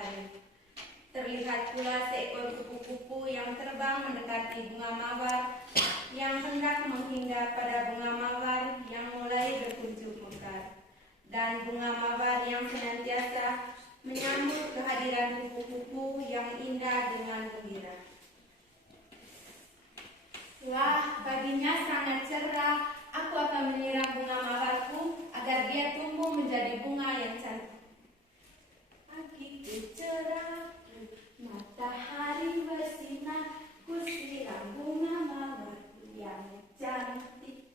matahari. Terlihat pula seekor kupu-kupu yang terbang mendekati bunga mawar yang hendak menghindar pada bunga mawar yang mulai berkuncup mekar. Dan bunga mawar yang senantiasa menyambut kehadiran kupu-kupu yang indah dengan gembira. Wah, paginya sangat cerah. Aku akan menyiram bunga mawarku agar dia tumbuh menjadi bunga yang cantik. Pagiku cerah, matahari bersinar, ku siram bunga mawarku yang cantik.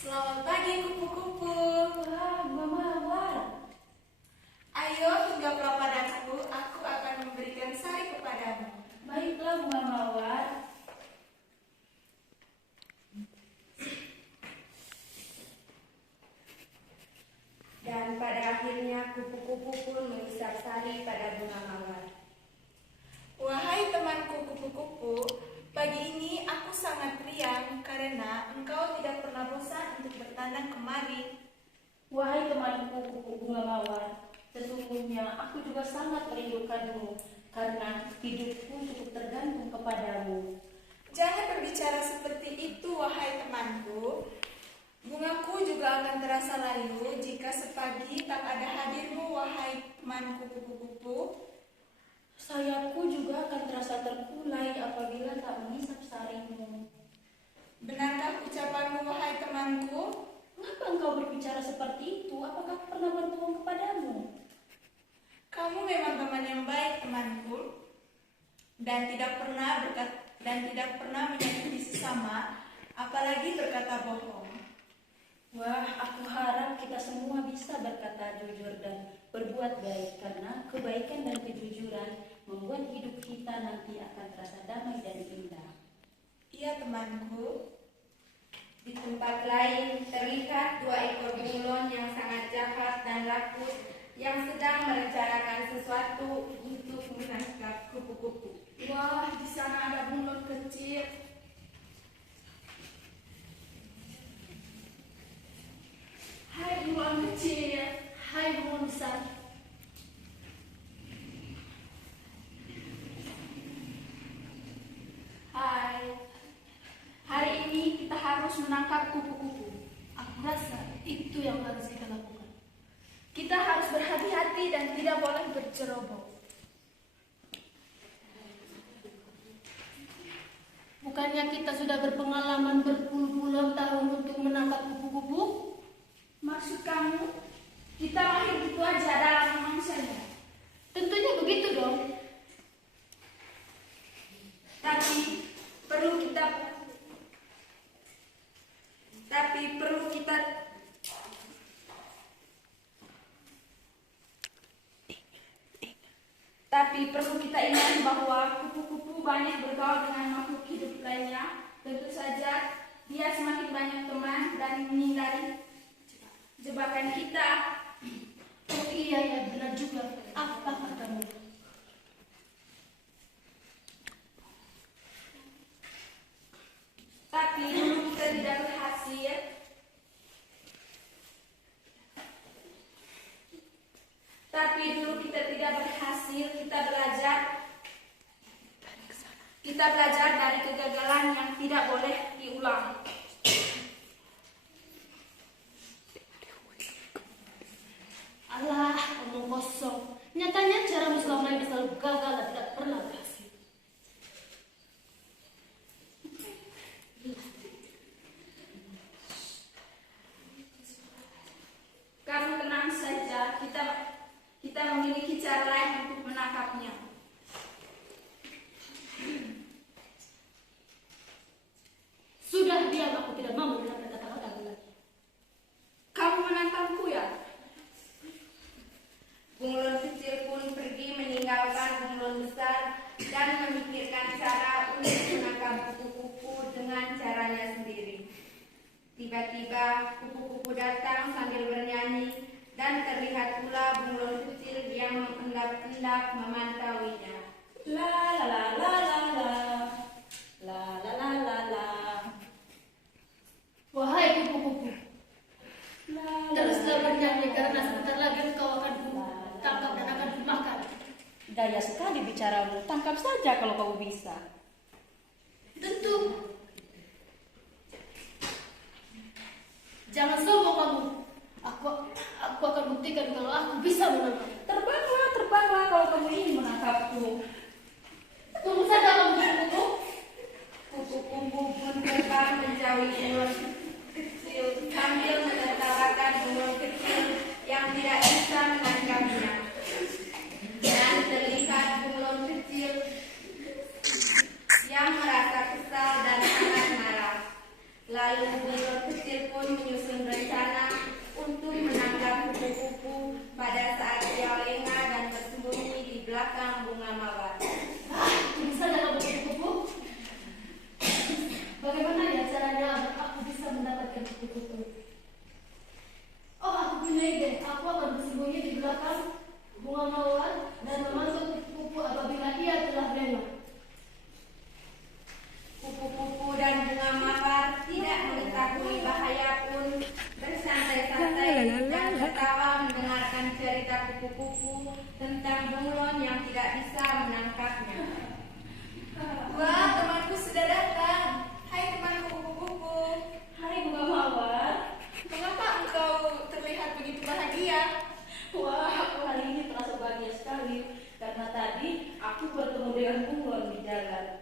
Selamat pagi kupu-kupu. Wah, bunga mawar. Ayo hinggaplah padaku, aku akan memberikan sari kepadamu. Baiklah bunga mawar. Dan pada akhirnya kupu-kupu pun menghisap sari pada bunga mawar. Wahai temanku kupu-kupu, pagi ini aku sangat riang karena engkau tidak pernah bosan untuk bertandang kemari. Wahai temanku kupu bunga mawar, sesungguhnya aku juga sangat merindukanmu karena hidupku cukup tergantung kepadamu. Jangan berbicara seperti itu, wahai temanku. Bungaku juga akan terasa layu jika sepagi tak ada hadirmu, wahai temanku kupu-kupu. Sayapku juga akan terasa terkulai apabila tak menghisap sarimu. Benarkah ucapanmu, wahai temanku? Mengapa engkau berbicara seperti itu? Apakah aku pernah berbohong kepadamu? Kamu memang teman yang baik, temanku, dan tidak pernah menyakiti sesama, apalagi berkata bohong. Wah, aku harap kita semua bisa berkata jujur dan berbuat baik karena kebaikan dan kejujuran membuat hidup kita nanti akan terasa damai dan indah. Iya, temanku. Di tempat lain terlihat dua ekor bunglon yang sangat jahat dan rakus yang sedang merencanakan sesuatu untuk menangkap kupu-kupu. Wah, di sana ada bunglon kecil. Hai bunglon kecil, hai bunglon besar. Hai, hari ini kita harus menangkap kupu-kupu. Aku rasa itu yang harus kita lakukan. Kita harus berhati-hati dan tidak boleh berceroboh. Bukannya kita sudah berpengalaman berpuluh-puluh tahun untuk menangkap kupu-kupu? Maksud kamu, kita mahir gitu aja dalam memangsanya? Tentunya begitu dong. Tapi perlu kita ingat bahwa kupu-kupu banyak bergaul dengan makhluk hidup lainnya. Tentu saja dia semakin banyak teman dan menghindari jebakan kita. Oh iya ya, benar juga. Apa katamu? Tapi dulu kita tidak berhasil. Kita belajar dari kegagalan yang tidak boleh diulang. Alah, omong kosong. Nyatanya cara selama ini selalu gagal dan tidak pernah berhasil. Kamu tenang saja, kita memiliki cara lain untuk menangkapnya. Sudah diam, aku tidak mau mendengar kata-katamu lagi. Kamu menantangku ya? Bunglon kecil pun pergi meninggalkan bunglon besar dan memikirkan cara untuk menangkap kupu-kupu dengan caranya sendiri. Tiba-tiba kupu-kupu datang sambil bernyanyi dan terlihat pula bunglon kecil hendak memantauinya. La la la la la la. La la la la la. Wahai kupu-kupu, La, la, teruslah la, bernyanyi la, karena la. sebentar lagi engkau akan tangkap dan akan dimakan. Gaya sekali bicaramu. Tangkap saja kalau kau bisa. Tentu. Jangan sombong kamu. Aku akan buktikan kalau aku bisa menangkap. Terbanglah kalau kamu ingin menangkapku. Tunggu saja kamu kupu-kupu. Kupu-kupu pun terbang menjauhi bunglon kecil sambil menertawakan bunglon kecil yang tidak bisa menangkapnya. Dan terlihat bunglon kecil yang merasa kesal dan sangat marah. Lalu bunglon kecil pun menyusun rencana untuk menangkap kupu-kupu pada saat dia lengah dan bersembunyi di belakang bunga mawar. Tunggu saja kamu kupu-kupu. Bagaimana ya caranya agar aku bisa mendapatkan kupu-kupu? Oh, aku punya ide. Aku akan bersembunyi di belakang bunga mawar dan memantau kupu-kupu apabila ia telah lengah. Kupu-kupu dan bunga mawar tidak mengetahui bahaya pun bersantai-santai dan tertawa mendengarkan cerita kupu-kupu tentang bunglon yang tidak bisa menangkapnya. Wah, temanku sudah datang. Hai teman kupu-kupu. Hai bunga mawar. Mengapa engkau terlihat begitu bahagia? Wah, aku hari ini terasa bahagia sekali karena tadi aku bertemu dengan bunglon di jalan.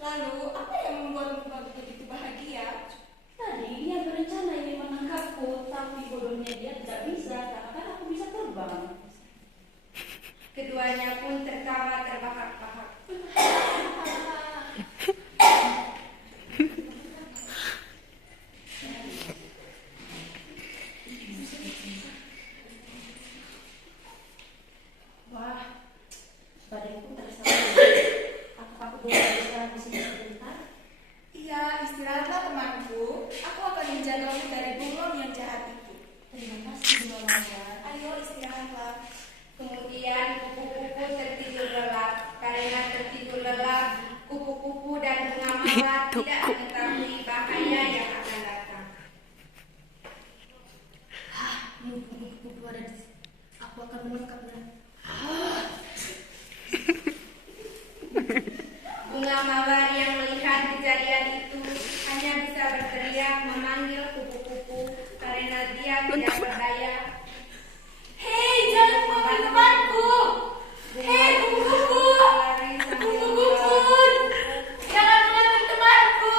Lalu, apa yang membuatmu begitu bahagia? Tadi dia berencana ingin menangkapku, tapi bodohnya dia tidak bisa karena kan aku bisa terbang. Keduanya pun tertawa terbahak-bahak. Wah, badanku terasa baik. Apakah aku boleh istirahat di sini sebentar? Iya, istirahatlah temanku. Aku akan menjagamu dari bunglon yang jahat itu. Terima kasih bunga mawar. Ayo istirahatlah. Kemudian kupu-kupu tertidur lelap. Karena tertidur lelap, kupu-kupu dan bunga mawar tidak mengetahui bahaya yang akan datang. Kupu-kupu ada di sini. Aku akan menangkapnya. Bunga mawar yang melihat kejadian itu hanya bisa berteriak memanggil kupu-kupu karena dia tidak berdaya. Hei, jangan mengambil temanku! Hei, kupu-kupu! Kupu-kupu! Jangan mengambil temanku!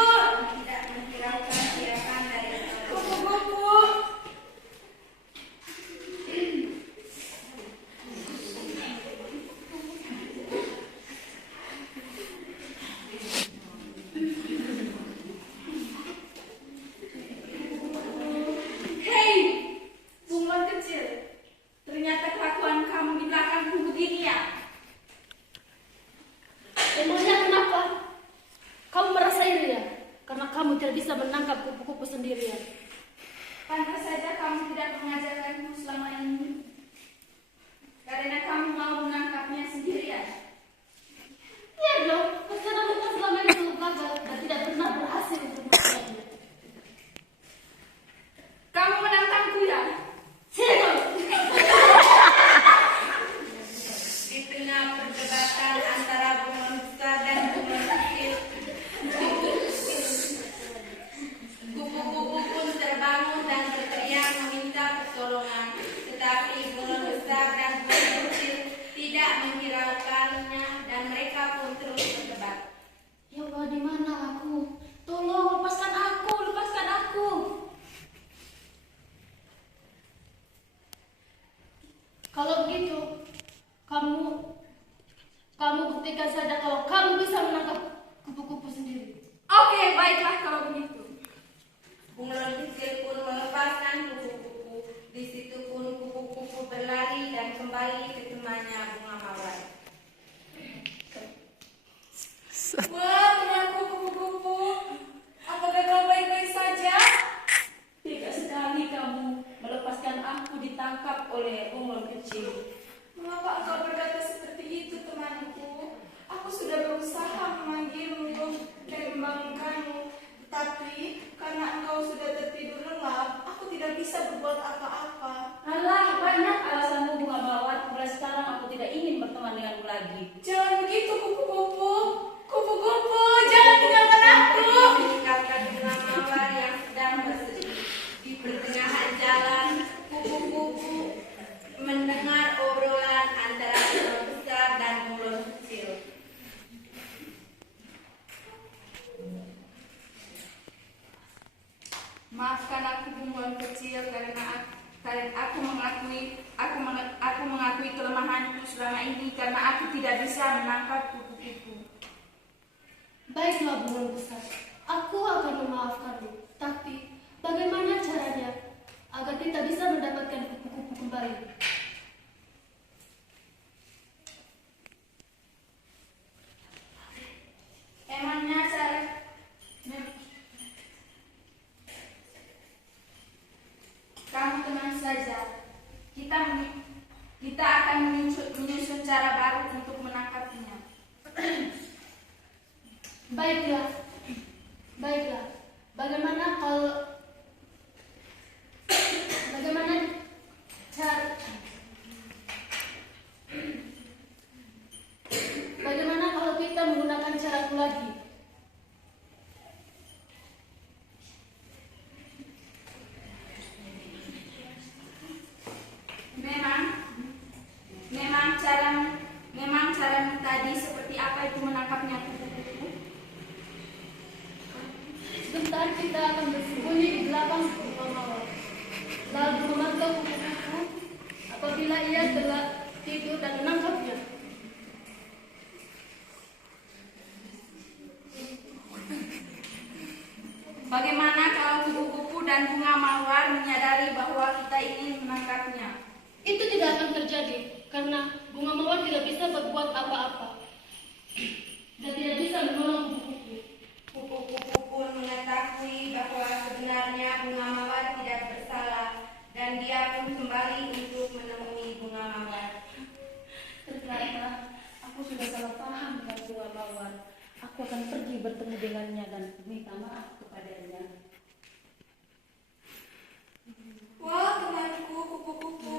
Tidak menghiraukan teriakan dari kupu-kupu. Hei, bunglon kecil. Ternyata kelakuan kamu di belakangku begini ya. Emangnya kenapa? Kamu merasa iri ya? Karena kamu tidak bisa menangkap kupu-kupu sendirian. Pantas saja kamu tidak mengajarkanku selama ini. Karena kamu mau menangkapnya sendirian. Iya dong, karena kita selama ini selalu gagal dan tidak pernah berhasil untuk menangkapnya. Kamu menantangku ya? Sini kamu. Di tengah perdebatan antara bunglon besar dan bunglon kecil, kupu-kupu pun terbangun dan berteriak meminta pertolongan. Tetapi bunglon besar dan bunglon kecil tidak menghiraukannya dan mereka pun terus berdebat. Ya Allah, di mana aku? Tolong lepaskan aku, lepaskan aku. Kalau begitu, kamu buktikan saja kalau kamu bisa menangkap kupu-kupu sendiri. Oke, baiklah kalau begitu. Bunglon kecil pun melepaskan kupu-kupu. Di situ pun kupu-kupu berlari dan kembali ke temannya bunga mawar. Wah, temanku kupu-kupu. Apakah kau baik-baik saja? Tidak sekali kamu melepaskan aku ditangkap oleh bunglon kecil. Mengapa engkau berkata seperti berteman denganmu lagi. Jangan begitu, kupu-kupu. Kupu-kupu, jangan tinggalkan aku. Meninggalkan bunga mawar yang sedang bersedih di pertengahan jalan. Kupu-kupu mendengar obrolan antara bunglon besar dan bunglon kecil. Maafkan aku bunglon kecil karena aku mengakui kelemahanku selama ini karena aku tidak bisa menangkap kupu-kupu. Baiklah bunglon besar, aku akan memaafkanmu. Tapi bagaimana caranya agar kita bisa mendapatkan kupu-kupu kembali? Emangnya cara kamu tenang saja. Kita akan menyusun cara baru untuk menangkapnya. Baiklah, baiklah. Bagaimana cara Bagaimana kalau kita menggunakan caraku lagi? Memang caramu tadi seperti apa itu menangkapnya kupu-kupu? Sebentar kita akan bersembunyi di belakang bunga mawar, lalu memantau kupu-kupu apabila ia telah tidur dan menangkapnya. Bagaimana kalau kupu-kupu dan bunga mawar menyadari bahwa kita ingin menangkapnya? Itu tidak akan terjadi karena bunga mawar tidak bisa berbuat apa-apa dan tidak bisa menolong kupu-kupu. Kupu-kupu pun mengetahui bahwa sebenarnya bunga mawar tidak bersalah dan dia pun kembali untuk menemui bunga mawar. Ternyata aku sudah salah paham dengan bunga mawar. Aku akan pergi bertemu dengannya dan minta maaf kepadanya. Wah, temanku kupu-kupu.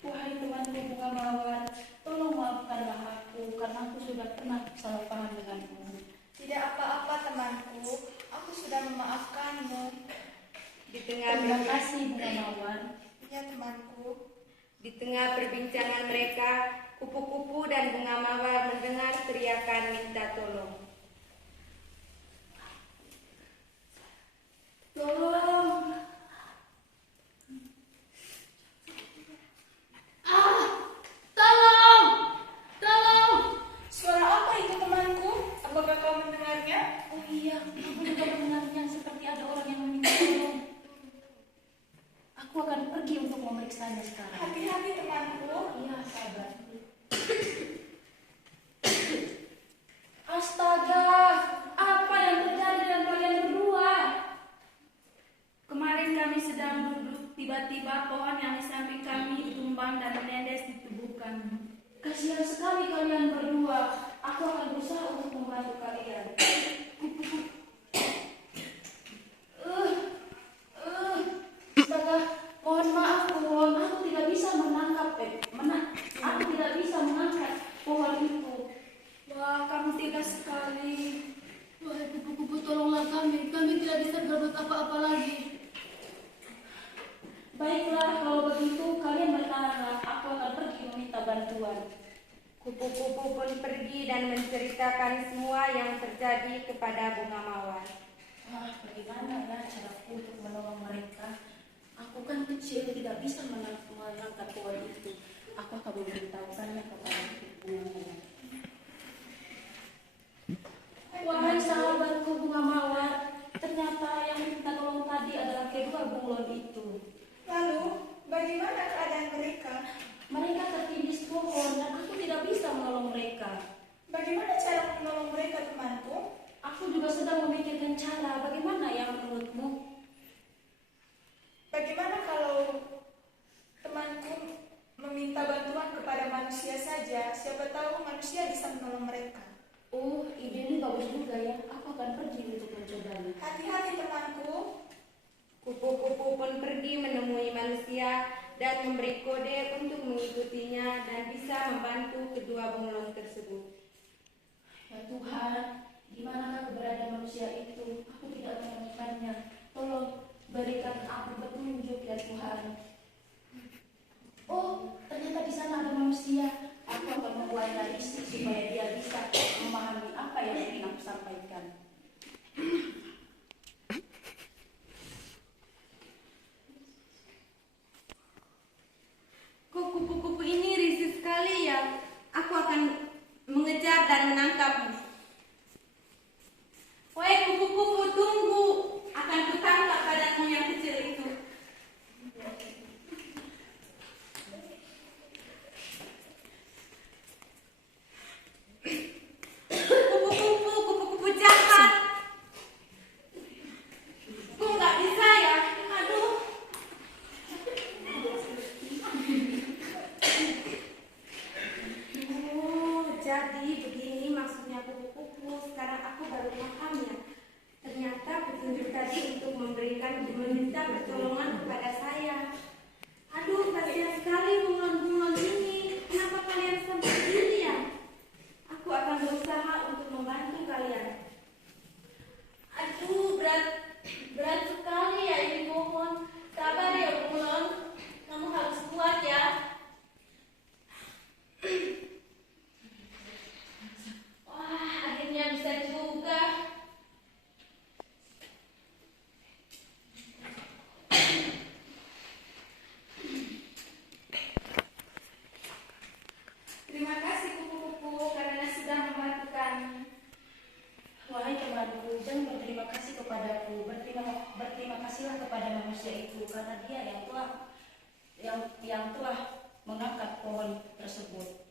Wahai temanku bunga mawar, tolong maafkanlah aku karena aku sudah pernah salah paham denganmu. Tidak apa-apa temanku, aku sudah memaafkanmu. Di tengah Terima kasih bunga mawar. Ya temanku. Di tengah perbincangan mereka, kupu-kupu dan bunga mawar mendengar teriakan minta tolong. Tolong. Tolong! Tolong! Suara apa itu temanku? Apakah kau mendengarnya? Oh iya, aku juga mendengarnya seperti ada orang yang meminta tolong. Aku akan pergi untuk memeriksanya sekarang. Hati-hati temanku. Iya, sabar. Astaga, apa yang terjadi dengan kalian berdua? Kemarin kami sedang duduk, tiba-tiba pohon yang di samping kami tumbang dan menendes di tubuh kami. Kasihan sekali kalian berdua. Aku akan berusaha untuk membantu kalian. Astaga, mohon maaf pohon. Aku tidak bisa aku tidak bisa mengangkat pohon itu. Wah, kamu tidak sekali. Wahai kupu-kupu, tolonglah kami. Kami tidak bisa berbuat apa-apa lagi. Baiklah, kalau begitu kalian bertahanlah. Aku akan pergi meminta bantuan. Kupu-kupu pun pergi dan menceritakan semua yang terjadi kepada bunga mawar. Bagaimana ya caraku untuk menolong mereka? Aku kan kecil, tidak bisa mengangkat pohon itu. Aku akan memberitahukannya kepada bunga mawar. Wahai sahabatku bunga mawar, ternyata yang minta tolong tadi adalah kedua bunglon itu. Lalu, bagaimana keadaan mereka? Mereka tertindih pohon dan aku tidak bisa menolong mereka. Bagaimana cara menolong mereka, temanku? Aku juga sedang memikirkan cara. Bagaimana yang menurutmu? Bagaimana kalau temanku meminta bantuan kepada manusia saja? Siapa tahu manusia bisa menolong mereka. Oh, ide ini bagus juga ya. Aku akan pergi untuk mencobanya. Hati-hati temanku. Kupu-kupu pun pergi menemui manusia dan memberi kode untuk mengikutinya dan bisa membantu kedua bunglon tersebut. Ya Tuhan, di manakah keberadaan manusia itu? Aku tidak menemukannya. Tolong berikan aku petunjuk ya Tuhan. Oh, ternyata di sana ada manusia. Aku akan membuatnya risik supaya dia bisa memahami apa yang ingin aku sampaikan. Kok kupu-kupu ini risih sekali ya? Aku akan mengejar dan menangkapmu. Woi kupu-kupu, tunggu. Akan kutangkap badanmu yang kecil itu. Kupu-kupu jahat. Kok nggak bisa ya? Aduh. Oh, jadi begini maksudnya kupu-kupu. Sekarang aku baru paham ya. Ternyata petunjuk tadi untuk meminta pertolongan kepada saya. Aduh, kasihan sekali bunglon-bunglon ini. Kenapa kalian sampai begini ya? Aku akan berusaha untuk membantu kalian. Aduh, berat sekali ya ini pohon. Sabar ya bunglon. Kamu harus kuat ya. Wah, akhirnya bisa juga. Terima kasih kupu-kupu karena sudah membantu kami. Wahai temanku, jangan berterima kasih kepadaku. Berterima kasihlah kepada manusia itu karena dia yang telah mengangkat pohon tersebut.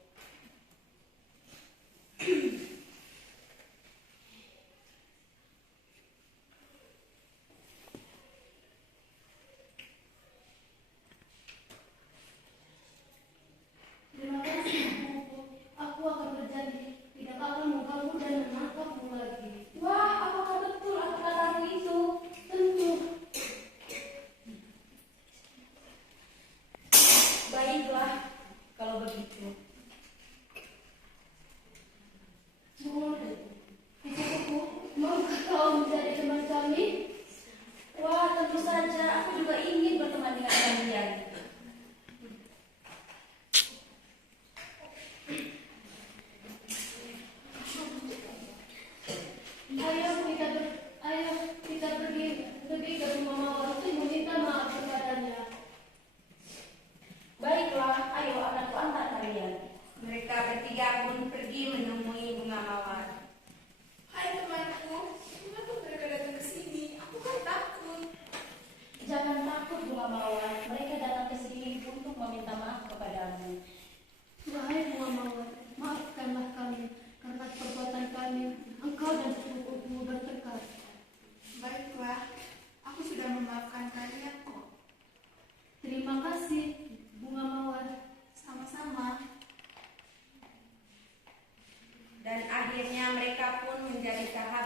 Terima kasih, kupu-kupu. Aku akan berjanji tidak akan mengganggu dan menangkapmu lagi. Wah, apakah betul apa katamu itu? Tentu. Baiklah, kalau begitu. Kupu-kupu, maukah kau menjadi teman kami? Wah, tentu saja. Aku juga ingin berteman dengan kalian. Ayo kita pergi ke rumah mawar untuk meminta maaf kepadanya. Baiklah, ayo akan kuantar kalian. Mereka bertiga pun pergi menemui bunga mawar. Hai temanku, kenapa mereka datang ke sini? Aku kan takut. Jangan takut bunga mawar. Mereka datang ke sini untuk meminta maaf kepadamu. Wahai bunga mawar, maafkanlah kami karena perbuatan kami. Engkau dan kupu-kupu bertengkar. Baiklah, aku sudah memaafkan kalian kok. Terima kasih, bunga mawar. Sama-sama. Dan akhirnya mereka pun menjadi sahabat.